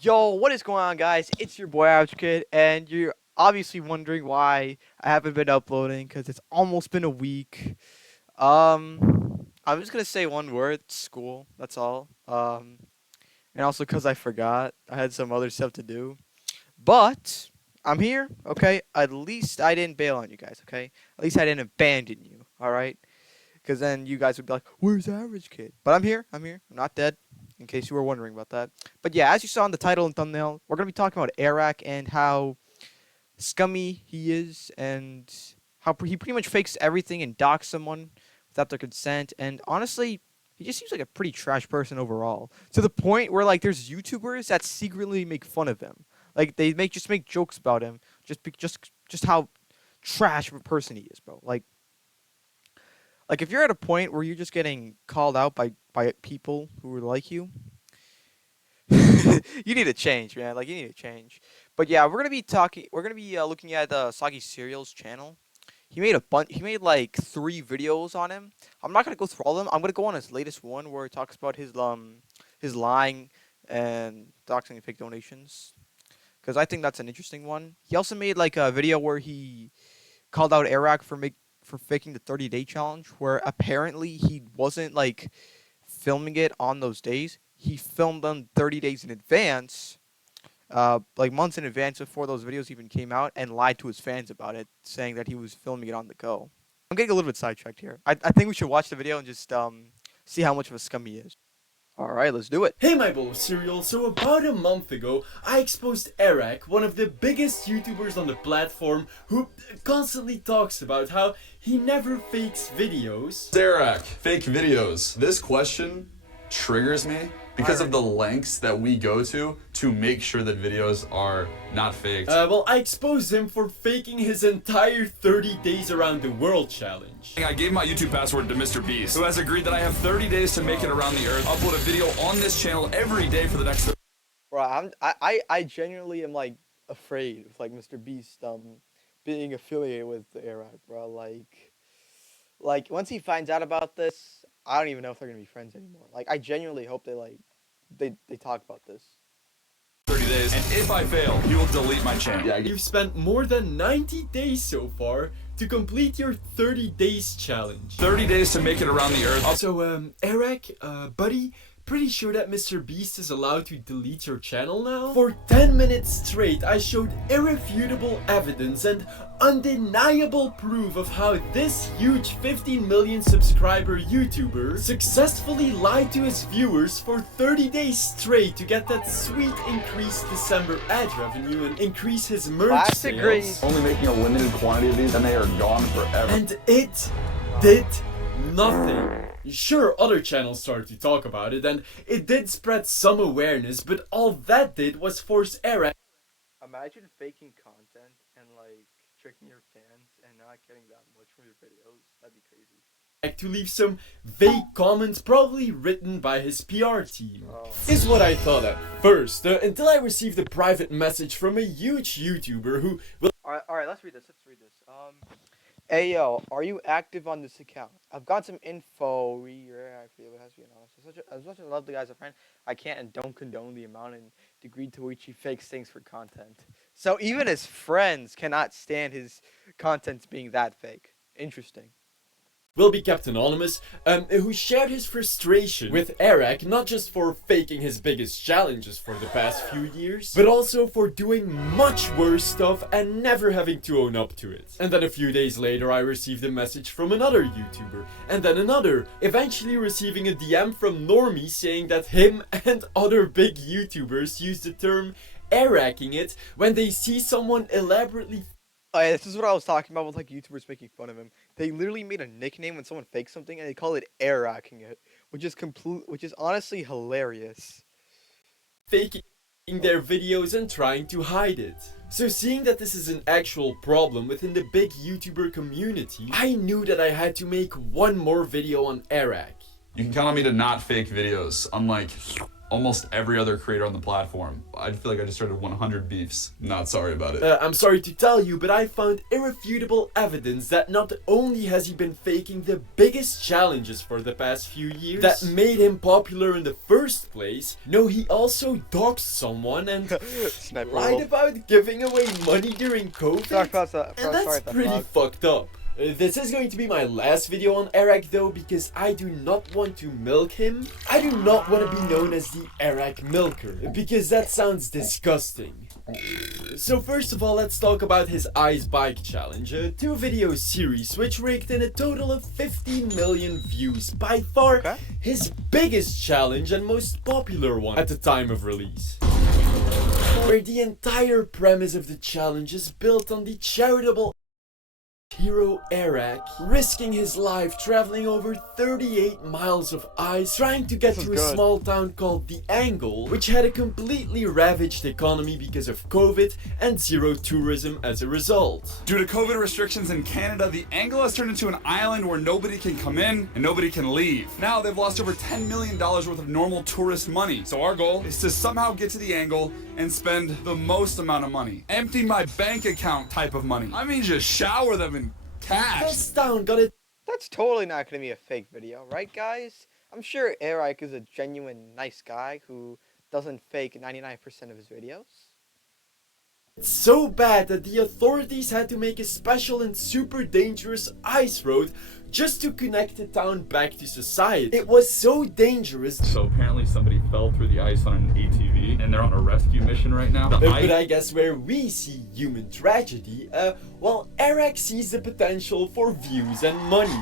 Yo, what is going on, guys? It's your boy Arak, and you're obviously wondering why I haven't been uploading because it's almost been a week. I'm just gonna say one word: school. That's all. And also because I forgot, I had some other stuff to do. But I'm here. Okay. At least I didn't bail on you guys. Okay. At least I didn't abandon you. All right. Because then you guys would be like, "Where's the average kid?" But I'm here. I'm here. I'm not dead. In case you were wondering about that. But yeah, as you saw in the title and thumbnail, we're gonna be talking about Airrack and how scummy he is, and how he pretty much fakes everything and docks someone without their consent. And honestly, he just seems like a pretty trash person overall. To the point where like there's YouTubers that secretly make fun of him. Like they make jokes about him just how trash of a person he is, bro. Like if you're at a point where you're just getting called out by people who are like you, you need to change, man. Like you need to change. But yeah, we're gonna be looking at Soggy Cereal's channel. He made a bunch. He made like 3 videos on him. I'm not gonna go through all of them. I'm gonna go on his latest one where he talks about his lying and doxing and fake donations. Because I think that's an interesting one. He also made like a video where he called out Arak for faking the 30-day challenge, where apparently he wasn't like filming it on those days. He filmed them 30 days in advance, like months in advance before those videos even came out, and lied to his fans about it, saying that he was filming it on the go. I'm getting a little bit sidetracked here. I think we should watch the video and just see how much of a scum he is. All right, let's do it. Hey my bowl of cereal, so about a month ago I exposed Arak, one of the biggest YouTubers on the platform, who constantly talks about how he never fakes videos. Arak, fake videos. This question triggers me because of the lengths that we go to make sure that videos are not faked. Well, I exposed him for faking his entire 30 days around the world challenge. I gave my YouTube password to Mr. Beast, who has agreed that I have 30 days to make it around the earth, upload a video on this channel every day for the next. Bro, I genuinely am like afraid of like Mr. Beast being affiliated with Airrack, bro. Like once he finds out about this, I don't even know if they're gonna be friends anymore. Like I genuinely hope they talk about this. 30 days, and if I fail, he will delete my channel. Yeah, You've spent more than 90 days so far to complete your 30 days challenge. 30 days to make it around the earth. So, Arak, buddy, pretty sure that Mr. Beast is allowed to delete your channel now? For 10 minutes straight, I showed irrefutable evidence and undeniable proof of how this huge 15 million subscriber YouTuber successfully lied to his viewers for 30 days straight to get that sweet increased December ad revenue and increase his merch Plastic sales. grades. Only making a limited quantity of these and they are gone forever. And it did nothing. Sure, other channels started to talk about it, and it did spread some awareness, but all that did was force Arak Imagine faking content and like tricking your fans and not getting that much from your videos. That'd be crazy. to leave some vague comments, probably written by his PR team. Oh. Is what I thought at first, until I received a private message from a huge YouTuber who will All right, let's read this. Hey yo, are you active on this account? I've got some info. React video, it has to be anonymous. As much as I love the guy as a friend, I can't and don't condone the amount and degree to which he fakes things for content. So even his friends cannot stand his content being that fake. Interesting. be kept anonymous, who shared his frustration with Arak, not just for faking his biggest challenges for the past few years, but also for doing much worse stuff and never having to own up to it. And then a few days later I received a message from another YouTuber, and then another, eventually receiving a DM from Normie saying that him and other big YouTubers use the term Aracking it when they see someone elaborately Oh, yeah, this is what I was talking about with like YouTubers making fun of him. They literally made a nickname when someone fakes something and they call it airracking it, which is honestly hilarious. faking their videos and trying to hide it. So seeing that this is an actual problem within the big YouTuber community, I knew that I had to make one more video on Arak. You can count on me to not fake videos, unlike almost every other creator on the platform. I feel like I just started 100 beefs. Not sorry about it. I'm sorry to tell you, but I found irrefutable evidence that not only has he been faking the biggest challenges for the past few years that made him popular in the first place, no, he also doxed someone and lied about giving away money during COVID. And that's pretty fucked up. This is going to be my last video on Arak though, because I do not want to milk him. I do not want to be known as the Arak milker, because that sounds disgusting. So first of all, let's talk about his Ice Bike Challenge, a 2-video series which raked in a total of 15 million views, by far his biggest challenge and most popular one at the time of release. Where the entire premise of the challenge is built on the charitable hero Arak risking his life traveling over 38 miles of ice trying to get to a small town called The Angle, which had a completely ravaged economy because of COVID and zero tourism as a result. Due to COVID restrictions in Canada, The Angle has turned into an island where nobody can come in and nobody can leave. Now they've lost over $10 million worth of normal tourist money. So our goal is to somehow get to The Angle and spend the most amount of money. Empty my bank account type of money. I mean, just shower them in cash. This town got it. That's totally not going to be a fake video, right, guys? I'm sure Arak is a genuine nice guy who doesn't fake 99% of his videos. It's so bad that the authorities had to make a special and super dangerous ice road just to connect the town back to society. It was so dangerous. So apparently somebody fell through the ice on an ATV and they're on a rescue mission right now. But I guess where we see human tragedy, well, Arak sees the potential for views and money.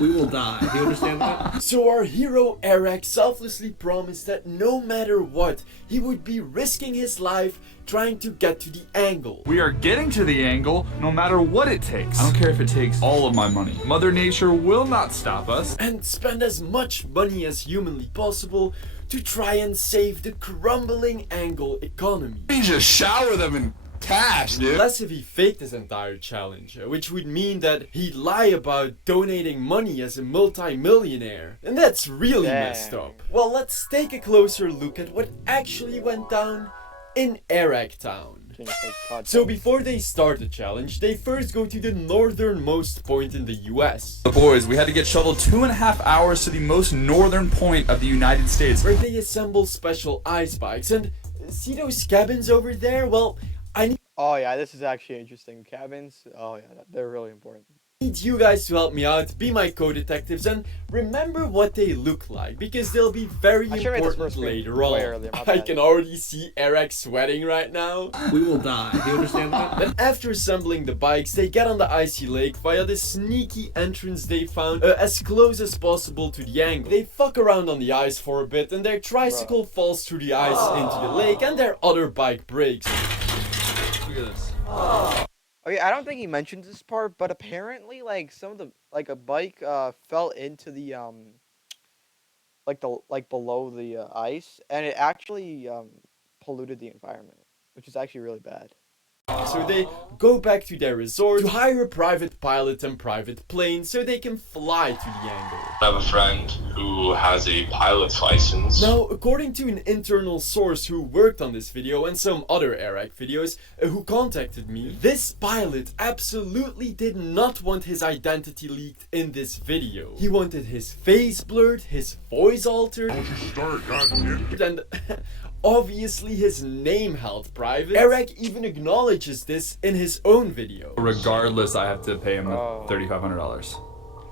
We will die. Do you understand that? So our hero Arak selflessly promised that no matter what, he would be risking his life trying to get to The Angle. We are getting to The Angle no matter what it takes. I don't care if it takes all of my money. Mother Nature will not stop us. And spend as much money as humanly possible to try and save the crumbling Angle economy. We just shower them in cash, dude. Unless if he faked his entire challenge, which would mean that he'd lie about donating money as a multi-millionaire. And that's really messed up. Well, let's take a closer look at what actually went down in Arak town. So before they start the challenge, they first go to the northernmost point in the US. The boys, we had to get shoveled 2.5 hours to the most northern point of the United States, where they assemble special ice bikes. And see those cabins over there? Well, oh yeah, this is actually interesting. Cabins, oh yeah, they're really important. I need you guys to help me out, be my co-detectives, and remember what they look like, because they'll be very important later on. I can already see Arak sweating right now. We will die. Do you understand that? Then after assembling the bikes, they get on the icy lake via the sneaky entrance they found as close as possible to The Angle. They fuck around on the ice for a bit, and their tricycle falls through the ice into the lake, and their other bike breaks. Look at this. Okay, I don't think he mentioned this part, but apparently, like, some of the, like, a bike, fell into the, below the, ice, and it actually, polluted the environment, which is actually really bad. So they go back to their resort to hire a private pilot and private plane so they can fly to The Angle. I have a friend who has a pilot's license. Now, according to an internal source who worked on this video and some other Arak videos who contacted me, this pilot absolutely did not want his identity leaked in this video. He wanted his face blurred, his voice altered, and obviously his name held private. Arak even acknowledges this in his own video. Regardless, I have to pay him $3,500.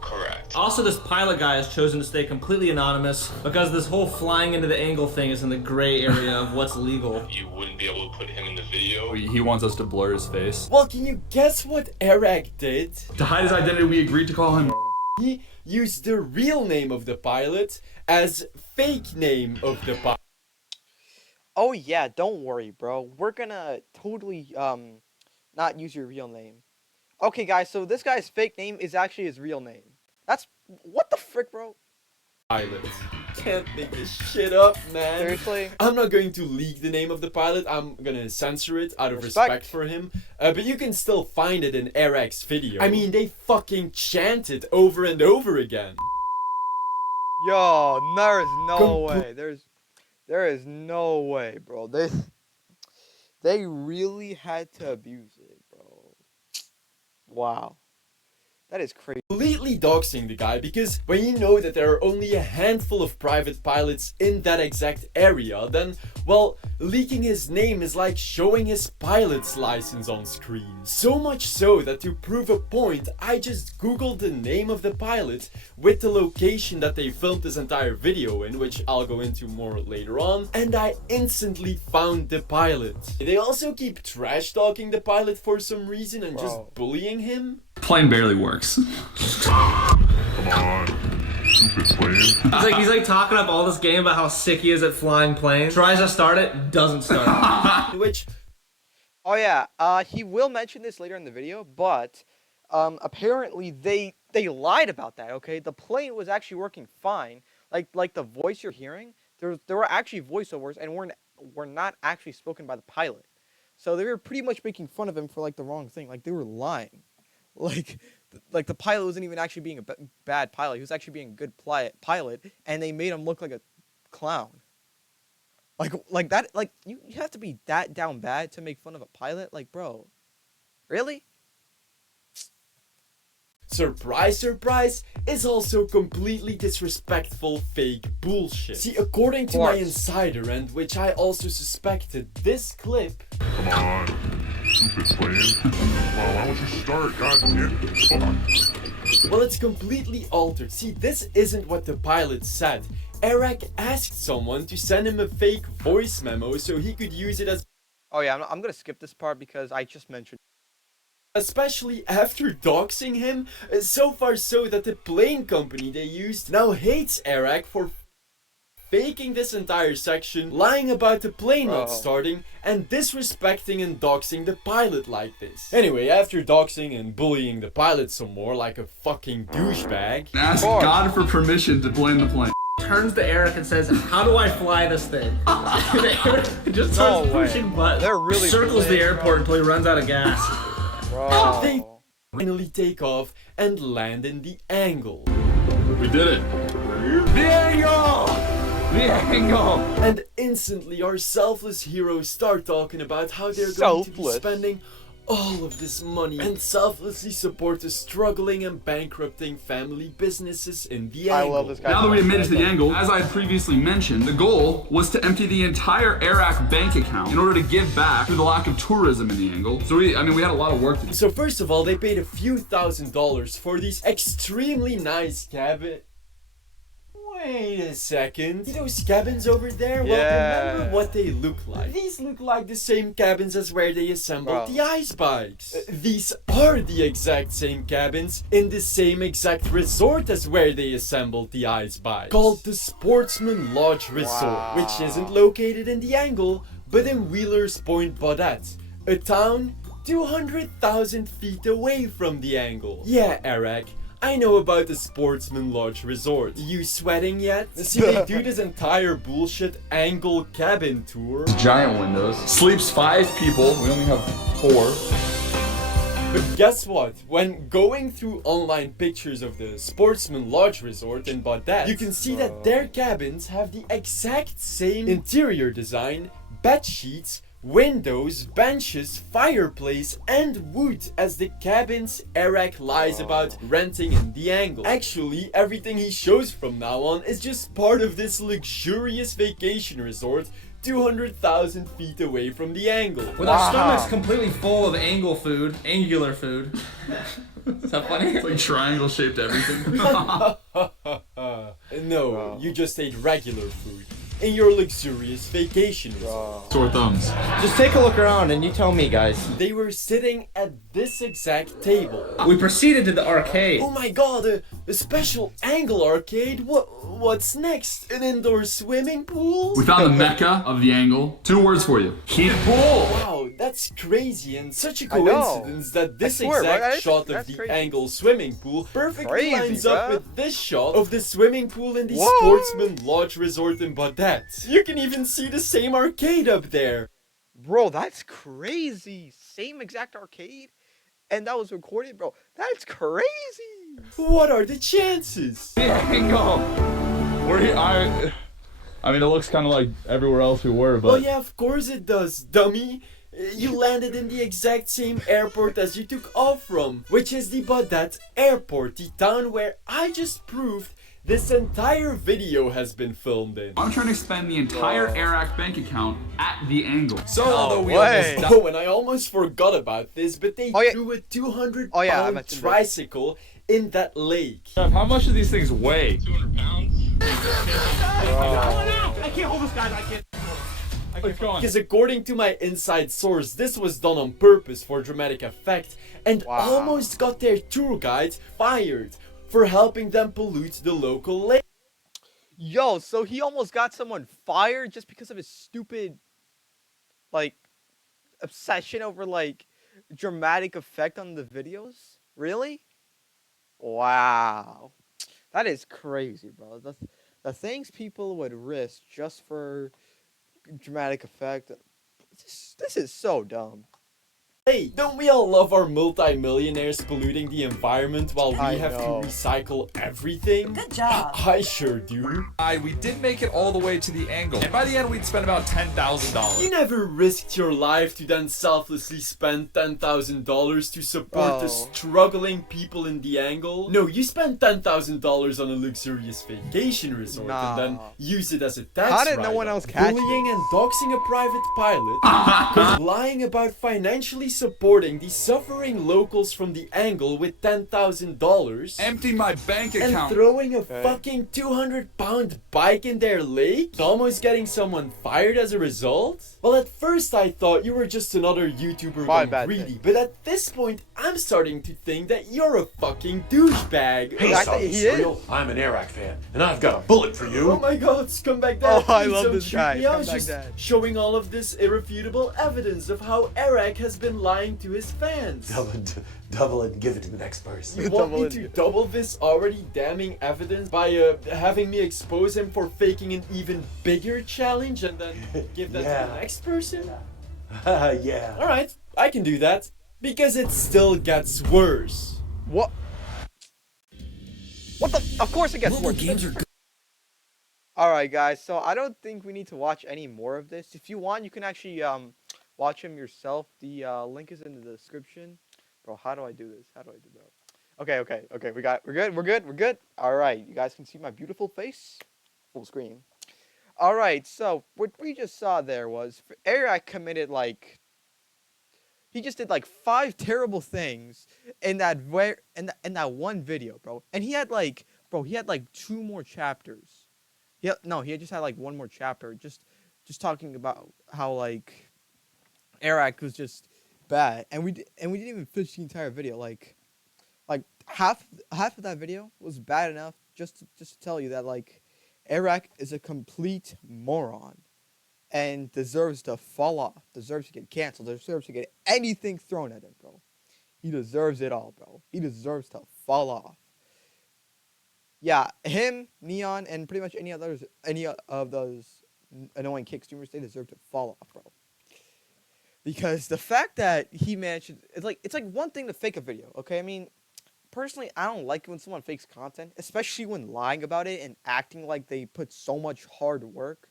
Correct. Also, this pilot guy has chosen to stay completely anonymous because this whole flying into the angle thing is in the gray area of what's legal. You wouldn't be able to put him in the video. He wants us to blur his face. Well, can you guess what Arak did? To hide his identity, we agreed to call him. He used the real name of the pilot as fake name of the pilot. Oh yeah, don't worry, bro. We're gonna totally, not use your real name. Okay, guys, so this guy's fake name is actually his real name. That's, what the frick, bro? Pilot. Can't make this shit up, man. Seriously? I'm not going to leak the name of the pilot. I'm gonna censor it out of respect for him. But you can still find it in Arak's video. I mean, they fucking chant it over and over again. Yo, there's no way. There's There is no way, bro. They really had to abuse it, bro. Wow. That is crazy. Completely doxing the guy, because when you know that there are only a handful of private pilots in that exact area, then, well, leaking his name is like showing his pilot's license on screen. So much so that to prove a point, I just googled the name of the pilot with the location that they filmed this entire video in, which I'll go into more later on, and I instantly found the pilot. They also keep trash talking the pilot for some reason and just bullying him. Plane barely works. Come on, stupid plane. He's like talking up all this game about how sick he is at flying planes. Tries to start it, doesn't start. Which, Oh yeah, he will mention this later in the video, but apparently they lied about that. Okay, the plane was actually working fine. Like the voice you're hearing, there were actually voiceovers, and were not actually spoken by the pilot. So they were pretty much making fun of him for like the wrong thing. Like they were lying. Like the pilot wasn't even actually being a bad pilot. He was actually being a good pilot, and they made him look like a clown. Like that. Like you have to be that down bad to make fun of a pilot. Like, bro, really? surprise, surprise, is also completely disrespectful fake bullshit. See, according to my insider and which I also suspected, this clip... Come on, stupid plane. Well, why don't you start? God damn it. Fuck. Well, it's completely altered. See, this isn't what the pilot said. Arak asked someone to send him a fake voice memo so he could use it as... Oh yeah, I'm gonna skip this part because I just mentioned... Especially after doxing him, so far so that the plane company they used now hates Arak for faking this entire section, lying about the plane not starting, and disrespecting and doxing the pilot like this. Anyway, after doxing and bullying the pilot some more like a fucking douchebag, ask God for permission to blame the plane. Turns to Arak and says, "How do I fly this thing?" Just starts pushing buttons. They're really circles the airport until he runs out of gas. Bro. they finally take off and land in the angle. We did it. The angle! The angle! And instantly our selfless heroes start talking about how they're going to be spending all of this money and selflessly support the struggling and bankrupting family businesses in the angle. I love this guy. Now that we admitted to the angle, as I had previously mentioned, the goal was to empty the entire Airrack bank account in order to give back to the lack of tourism in the angle. So we had a lot of work to do. So first of all, they paid a few $1,000s for these extremely nice cabins. Wait a second. See those cabins over there? Well, remember what they look like. These look like the same cabins as where they assembled the ice bikes. These are the exact same cabins in the same exact resort as where they assembled the ice bikes. Called the Sportsman Lodge Resort, which isn't located in the angle, but in Wheeler's Point, Baudette, a town 200,000 feet away from the angle. Yeah, Arak, I know about the Sportsman Lodge Resort. You sweating yet? See, they do this entire bullshit angle cabin tour. Giant windows. Sleeps 5 people. We only have 4. But guess what? When going through online pictures of the Sportsman Lodge Resort in Baudette, you can see that their cabins have the exact same interior design, bed sheets, windows, benches, fireplace, and wood as the cabins Arak lies about renting in the angle. Actually, everything he shows from now on is just part of this luxurious vacation resort 200,000 feet away from the angle. With our stomachs completely full of angular food. Is that funny? It's like triangle-shaped everything. No, you just ate regular food in your luxurious vacation resort. Sore thumbs. Just take a look around and you tell me, guys. They were sitting at this exact table. We proceeded to the arcade. Oh my god, a special angle arcade? What's next? An indoor swimming pool? We found the mecca of the angle. 2 words for you. Heat pool. Wow, that's crazy and such a coincidence that this exact shot of the angle swimming pool perfectly lines up with this shot of the swimming pool in the Sportsman Lodge Resort in Baudette. You can even see the same arcade up there. Bro, that's crazy. Same exact arcade? And that was recorded? Bro, that's crazy. What are the chances? The angle. I mean, it looks kind of like everywhere else we were, but... Well, yeah, of course it does, dummy. You landed in the exact same airport as you took off from, which is the Baudette Airport, the town where I just proved this entire video has been filmed in. I'm trying to spend the entire Airrack bank account at the angle. So No although we way. almost Oh, and I almost forgot about this, but they threw a 200-pound mentioned it. tricycle in that lake. Jeff, how much do these things weigh? 200 pounds? I can't hold this, guys. I can't. It's going. Because according to my inside source, this was done on purpose for dramatic effect and Wow. almost got their tour guide fired for helping them pollute the local lake. Yo, so he almost got someone fired just because of his stupid, like, obsession over, like, dramatic effect on the videos? Really? Wow. That is crazy, bro. The things people would risk just for dramatic effect. This is so dumb. Hey, don't we all love our multi-millionaires polluting the environment while we I have know. to recycle everything? Good job. I sure do. We did make it all the way to the angle, and by the end we'd spent about $10,000. You never risked your life to then selflessly spend $10,000 to support the Oh. struggling people in the angle. No, you spent $10,000 on a luxurious vacation resort and then Nah. use it as a tax How did no write-off. one else catch Bullying and doxing a private pilot, lying about financially supporting the suffering locals from the angle with $10,000. Emptied my bank And account. throwing a fucking 200-pound bike in their lake? Almost getting someone fired as a result? Well, at first I thought you were just another YouTuber My gone bad greedy, thing. but at this point I'm starting to think that you're a fucking douchebag. Hey, I Soggy think he is. Cereal, I'm an Airrack fan, and I've got a bullet for you. Oh my god, scumbag dad, Oh, I please love don't this shoot guy, me. I was scumbag just dad. showing all of this irrefutable evidence of how Arak has been lying to his fans. Double it and give it to the next person. You want Double me it. to double this already damning evidence by having me expose him for faking an even bigger challenge and then give that to Yeah. the next person? Yeah. Alright, I can do that. Because it still gets worse. What? What the? Of course it gets worse. games are good. Alright, guys, so I don't think we need to watch any more of this. If you want, you can actually watch him yourself. The link is in the description. Bro, how do I do this? How do I do that? Okay. We're good. Alright, you guys can see my beautiful face. Full screen. Alright, so what we just saw there was Arak committed like he just did like 5 terrible things in that in that one video, bro. And he had like 2 more chapters. He just had like 1 more chapter just talking about how like Arak was just bad. And we didn't even finish the entire video. Like half of that video was bad enough just to tell you that like Arak is a complete moron and deserves to fall off, deserves to get canceled, deserves to get anything thrown at him, bro. He deserves it all, bro. He deserves to fall off. Yeah, him, Neon, and pretty much any of those annoying kick streamers, they deserve to fall off, bro. Because the fact that he managed, it's like one thing to fake a video, okay? I mean, personally, I don't like it when someone fakes content, especially when lying about it and acting like they put so much hard work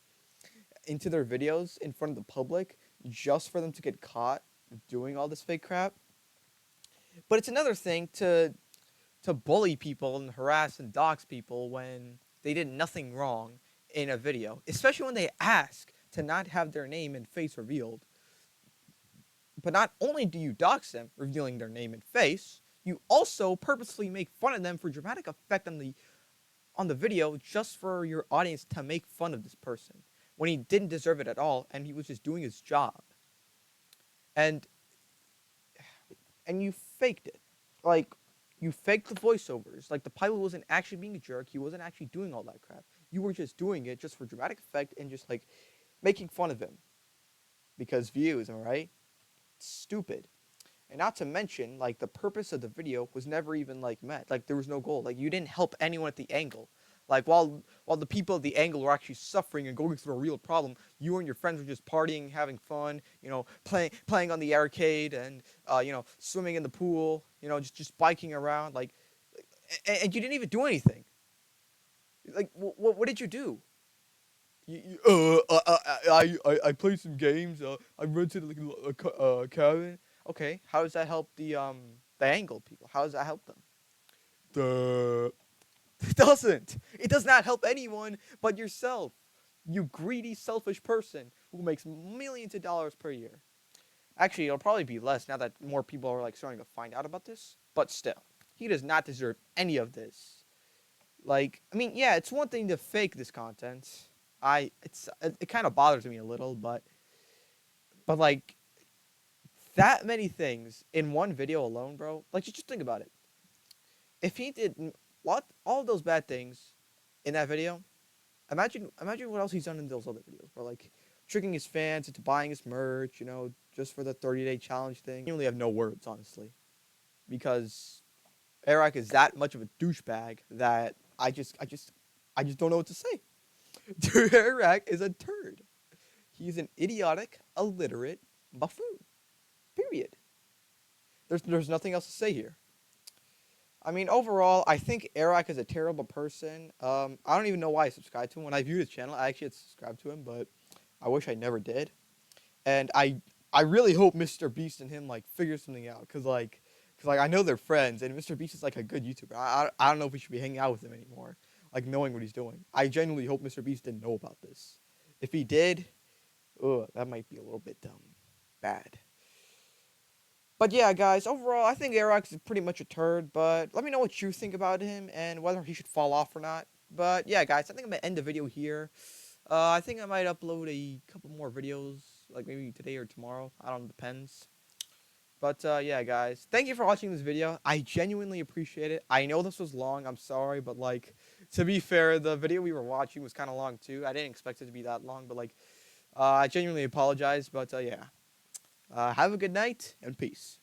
into their videos in front of the public just for them to get caught doing all this fake crap. But it's another thing to bully people and harass and dox people when they did nothing wrong in a video, especially when they ask to not have their name and face revealed. But not only do you dox them, revealing their name and face, you also purposely make fun of them for dramatic effect on the video just for your audience to make fun of this person when he didn't deserve it at all and he was just doing his job. And you faked it. Like, you faked the voiceovers. Like, the pilot wasn't actually being a jerk. He wasn't actually doing all that crap. You were just doing it just for dramatic effect and just, like, making fun of him. Because views, am I right? Stupid. And not to mention, like, the purpose of the video was never even, like, met. Like, there was no goal. Like, you didn't help anyone at the angle. Like, while the people at the angle were actually suffering and going through a real problem, you and your friends were just partying, having fun, you know, playing on the arcade and, you know, swimming in the pool, you know, just biking around. Like, and you didn't even do anything. Like, what did you do? I play some games. I rented like a cabin. Okay, how does that help the angle people? How does that help them? It doesn't. It does not help anyone but yourself. You greedy, selfish person who makes millions of dollars per year. Actually, it'll probably be less now that more people are like starting to find out about this. But still, he does not deserve any of this. Like, I mean, yeah, it's one thing to fake this content. It kind of bothers me a little, but like that many things in one video alone, bro. Like, just think about it. If he did what all those bad things in that video, imagine what else he's done in those other videos, bro. Like tricking his fans into buying his merch, just for the 30-day challenge thing. I really have no words, honestly, because Arak is that much of a douchebag that I just don't know what to say. Dude, Arak is a turd. He's an idiotic, illiterate buffoon. Period. There's nothing else to say here. I mean, overall, I think Arak is a terrible person. I don't even know why I subscribed to him. When I viewed his channel, I actually had subscribed to him, but I wish I never did. And I really hope Mr. Beast and him like figure something out, cause I know they're friends, and Mr. Beast is like a good YouTuber. I don't know if we should be hanging out with him anymore, like knowing what he's doing. I genuinely hope Mr. Beast didn't know about this. If he did, that might be a little bit bad. But yeah, guys, overall, I think Airrack is pretty much a turd, but let me know what you think about him and whether he should fall off or not. But yeah, guys, I think I'm going to end the video here. I think I might upload a couple more videos, like maybe today or tomorrow. I don't know, depends. But yeah, guys, thank you for watching this video. I genuinely appreciate it. I know this was long. I'm sorry, but like, to be fair, the video we were watching was kind of long too. I didn't expect it to be that long, but like, I genuinely apologize. But yeah. Have a good night, and peace.